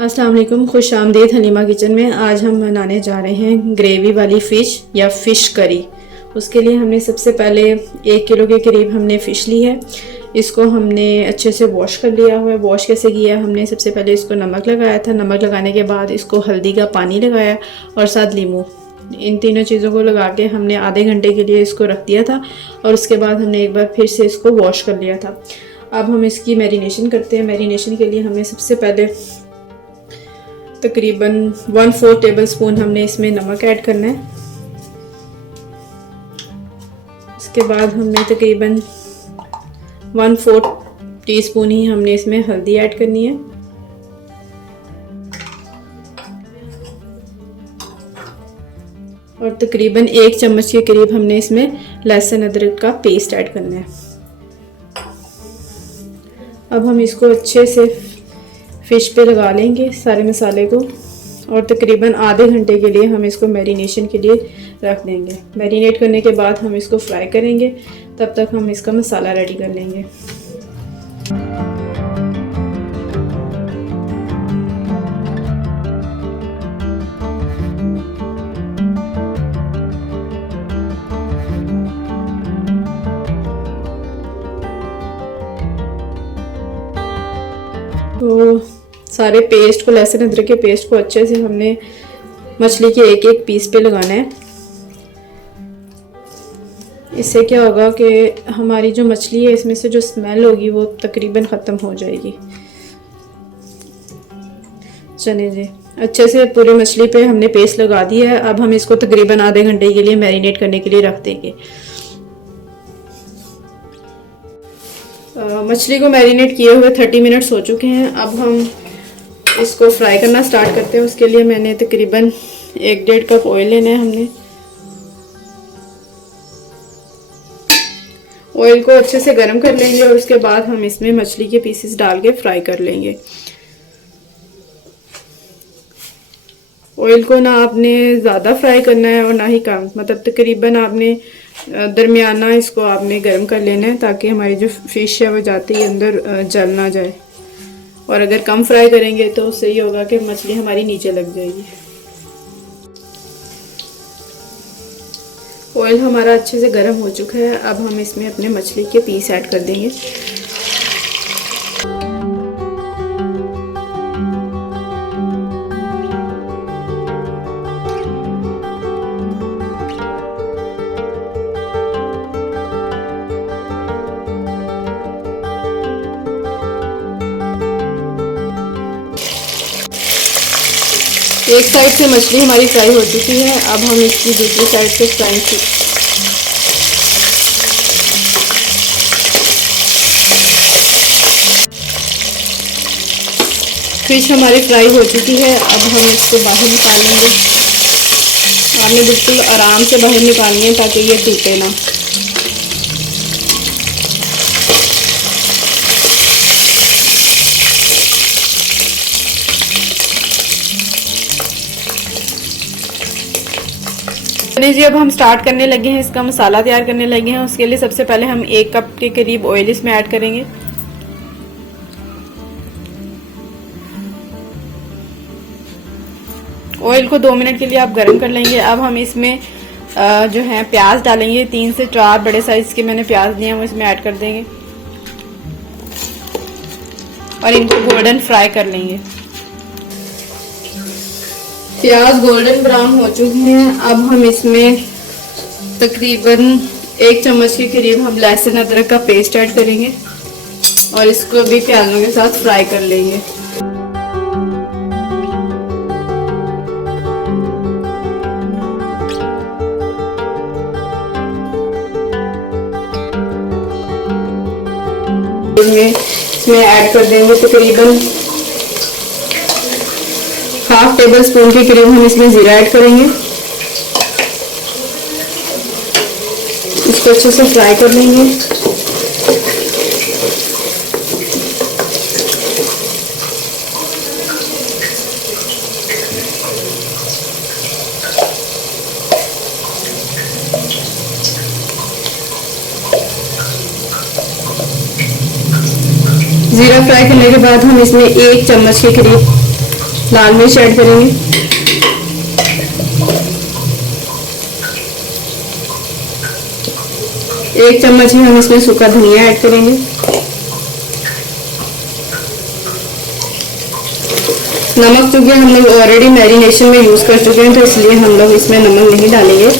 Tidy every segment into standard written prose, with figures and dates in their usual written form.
अस्सलाम वालेकुम, खुश आमदीद हलीमा किचन में। आज हम बनाने जा रहे हैं ग्रेवी वाली फ़िश या फ़िश करी। उसके लिए हमने सबसे पहले 1 किलो के करीब हमने फ़िश ली है। इसको हमने अच्छे से वॉश कर लिया हुआ है। वॉश कैसे किया हमने, सबसे पहले इसको नमक लगाया था। नमक लगाने के बाद इसको हल्दी का पानी लगाया और साथ नींबू, इन तीनों चीज़ों को लगा के हमने आधे घंटे के लिए इसको रख दिया था और उसके बाद हमने एक बार फिर से इसको वॉश कर लिया था। अब हम इसकी मैरिनेशन करते हैं। मैरिनेशन के लिए हमें सबसे पहले तकरीबन 1/4 टेबल स्पून हमने इसमें नमक ऐड करना है। इसके बाद हमने तकरीबन 1/4 टीस्पून ही हमने इसमें हल्दी ऐड करनी है। और तकरीबन 1 चम्मच के करीब हमने इसमें लहसुन अदरक का पेस्ट ऐड करना है। अब हम इसको अच्छे से फ़िश पे लगा लेंगे सारे मसाले को और तकरीबन आधे घंटे के लिए हम इसको मैरिनेशन के लिए रख देंगे। मैरिनेट करने के बाद हम इसको फ्राई करेंगे, तब तक हम इसका मसाला रेडी कर लेंगे। तो सारे पेस्ट को, लहसुन अदरक के पेस्ट को अच्छे से हमने मछली के एक एक पीस पे लगाना है। इससे क्या होगा कि हमारी जो मछली है इसमें से जो स्मेल होगी वो तकरीबन ख़त्म हो जाएगी। चलिए जी, अच्छे से पूरे मछली पे हमने पेस्ट लगा दिया है। अब हम इसको तकरीबन आधे घंटे के लिए मैरिनेट करने के लिए रख देंगे। मछली को मैरिनेट किए हुए 30 मिनट्स हो चुके हैं। अब हम इसको फ्राई करना स्टार्ट करते हैं। उसके लिए मैंने तकरीबन 1-1.5 कप ऑयल लेना है। हमने ऑयल को अच्छे से गर्म कर लेंगे और उसके बाद हम इसमें मछली के पीसेस डाल के फ्राई कर लेंगे। ऑयल को ना आपने ज़्यादा फ्राई करना है और ना ही कम, मतलब तकरीबन आपने दरमियाना इसको आपने गर्म कर लेना है ताकि हमारी जो फ़िश है वो जाते ही अंदर जल ना जाए। और अगर कम फ्राई करेंगे तो उससे ये होगा कि मछली हमारी नीचे लग जाएगी। ऑयल हमारा अच्छे से गर्म हो चुका है। अब हम इसमें अपने मछली के पीस ऐड कर देंगे। एक साइड से मछली हमारी फ्राई हो चुकी है। अब हम इसकी दूसरी साइड से फ्राई फिश हमारी फ्राई हो चुकी है। अब हम इसको बाहर निकाल लेंगे। आपने बिल्कुल आराम से बाहर निकालनी है ताकि ये टूटे ना। जी, अब हम स्टार्ट करने लगे हैं, इसका मसाला तैयार करने लगे हैं। उसके लिए सबसे पहले हम 1 कप के करीब ऑयल इसमें ऐड करेंगे। ऑयल को 2 मिनट के लिए आप गर्म कर लेंगे। अब हम इसमें जो है प्याज डालेंगे। 3 से 4 बड़े साइज के मैंने प्याज लिए हैं, वो इसमें ऐड कर देंगे और इनको गोल्डन फ्राई कर लेंगे। प्याज गोल्डन ब्राउन हो चुके हैं। अब हम इसमें तकरीबन 1 चम्मच के करीब हम लहसुन अदरक का पेस्ट ऐड करेंगे और इसको भी प्याजों के साथ फ्राई कर लेंगे। इसमें ऐड कर देंगे तकरीबन 1/2 टेबल स्पून के करीब हम इसमें जीरा ऐड करेंगे। इसको अच्छे से फ्राई कर लेंगे। जीरा थोड़ा फ्राई करने के बाद हम इसमें 1 चम्मच के करीब लाल मिर्च ऐड करेंगे। एक चम्मच ही हम इसमें सूखा धनिया ऐड करेंगे। नमक चूँकि हम लोग ऑलरेडी मैरिनेशन में यूज़ कर चुके हैं तो इसलिए हम लोग इसमें नमक नहीं डालेंगे,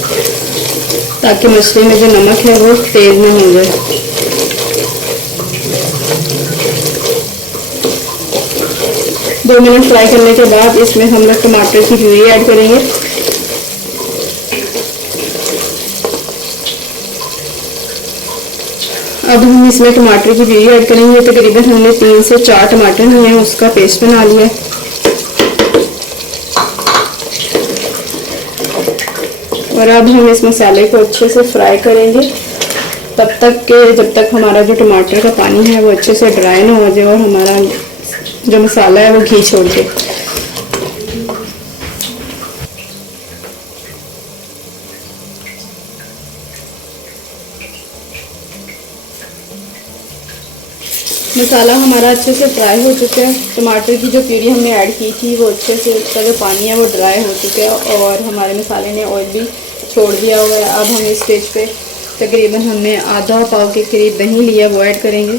ताकि मछली में जो नमक है वो तेज ना हो जाए। दो मिनट फ्राई करने के बाद इसमें हम लोग टमाटर की प्यूरी ऐड करेंगे। अब हम इसमें टमाटर की प्यूरी ऐड करेंगे। तकरीबन हमने 3 से 4 टमाटर लिए हैं, उसका पेस्ट बना लिया है। और अब हम इस मसाले को अच्छे से फ्राई करेंगे तब तक के जब तक हमारा जो टमाटर का पानी है वो अच्छे से ड्राई ना हो जाए और हमारा जो मसाला है वो घी छोड़ दे। मसाला हमारा अच्छे से फ्राई हो चुका है। टमाटर की जो प्यूरी हमने ऐड की थी वो अच्छे से, उसका जो पानी है वो ड्राई हो चुका है और हमारे मसाले ने ऑयल भी छोड़ दिया हुआ है। अब हम इस स्टेज पे तकरीबन हमने आधा पाव के करीब दही लिया, वो ऐड करेंगे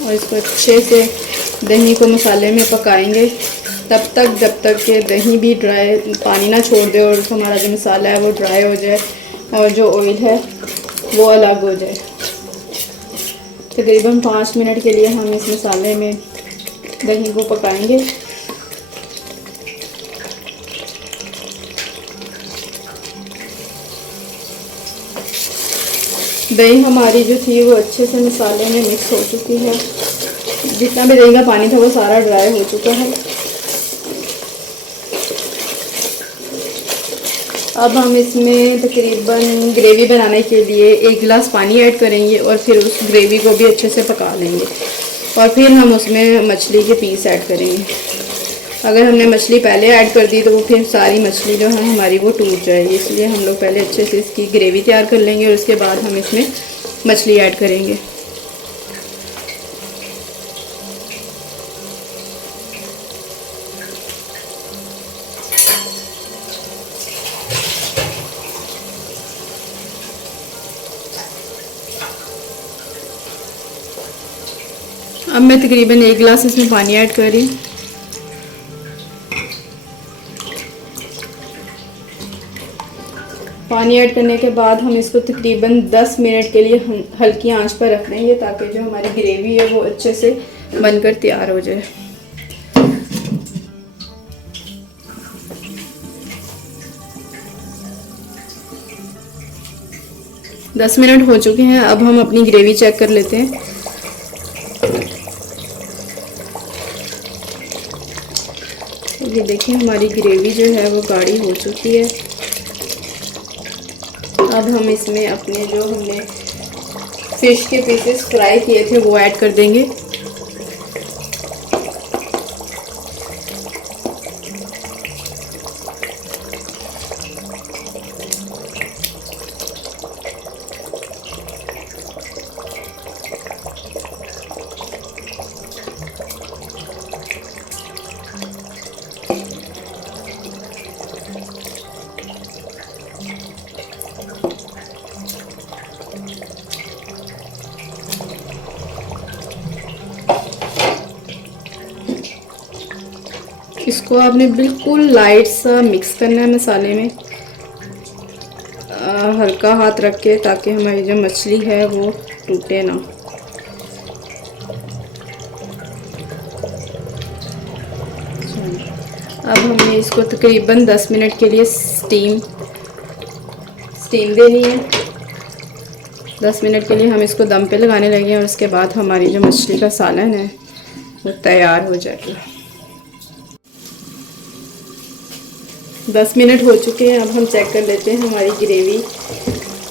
और इसको अच्छे से दही को मसाले में पकाएंगे तब तक जब तक कि दही भी ड्राई पानी ना छोड़ दे और हमारा जो मसाला है वो ड्राई हो जाए और जो ऑयल है वो अलग हो जाए। तकरीबन 5 मिनट के लिए हम इस मसाले में दही को पकाएंगे। दही हमारी जो थी वो अच्छे से मसाले में मिक्स हो चुकी है। जितना भी दही का पानी था वो सारा ड्राई हो चुका है। अब हम इसमें तकरीबन ग्रेवी बनाने के लिए 1 गिलास पानी ऐड करेंगे और फिर उस ग्रेवी को भी अच्छे से पका लेंगे और फिर हम उसमें मछली के पीस ऐड करेंगे। अगर हमने मछली पहले ऐड कर दी तो वो फिर सारी मछली जो है हमारी वो टूट जाएगी, इसलिए हम लोग पहले अच्छे से इसकी ग्रेवी तैयार कर लेंगे और उसके बाद हम इसमें मछली ऐड करेंगे। अब मैं तकरीबन 1 गिलास इसमें पानी ऐड कर रही हूँ। पानी ऐड करने के बाद हम इसको तकरीबन 10 मिनट के लिए हल्की आंच पर रख देंगे ताकि जो हमारी ग्रेवी है वो अच्छे से बनकर तैयार हो जाए। दस मिनट हो चुके हैं। अब हम अपनी ग्रेवी चेक कर लेते हैं। ये देखिए हमारी ग्रेवी जो है वो गाढ़ी हो चुकी है। अब हम इसमें अपने जो हमने फिश के पीसेस फ्राई किए थे वो ऐड कर देंगे। इसको आपने बिल्कुल लाइट सा मिक्स करना है मसाले में, हल्का हाथ रख के, ताकि हमारी जो मछली है वो टूटे ना। अब हमने इसको तकरीबन 10 मिनट के लिए स्टीम देनी है। 10 मिनट के लिए हम इसको दम पे लगाने लगे और उसके बाद हमारी जो मछली का सालन है वो तैयार हो जाएगा। 10 मिनट हो चुके हैं। अब हम चेक कर लेते हैं हमारी ग्रेवी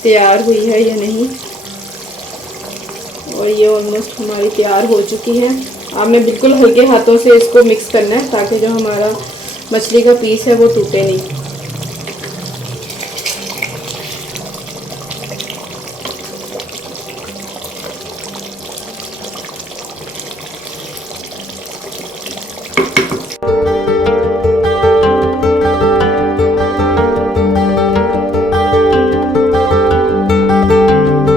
तैयार हुई है या नहीं। और ये ऑलमोस्ट हमारी तैयार हो चुकी है। अब मैं बिल्कुल हल्के हाथों से इसको मिक्स करना है ताकि जो हमारा मछली का पीस है वो टूटे नहीं।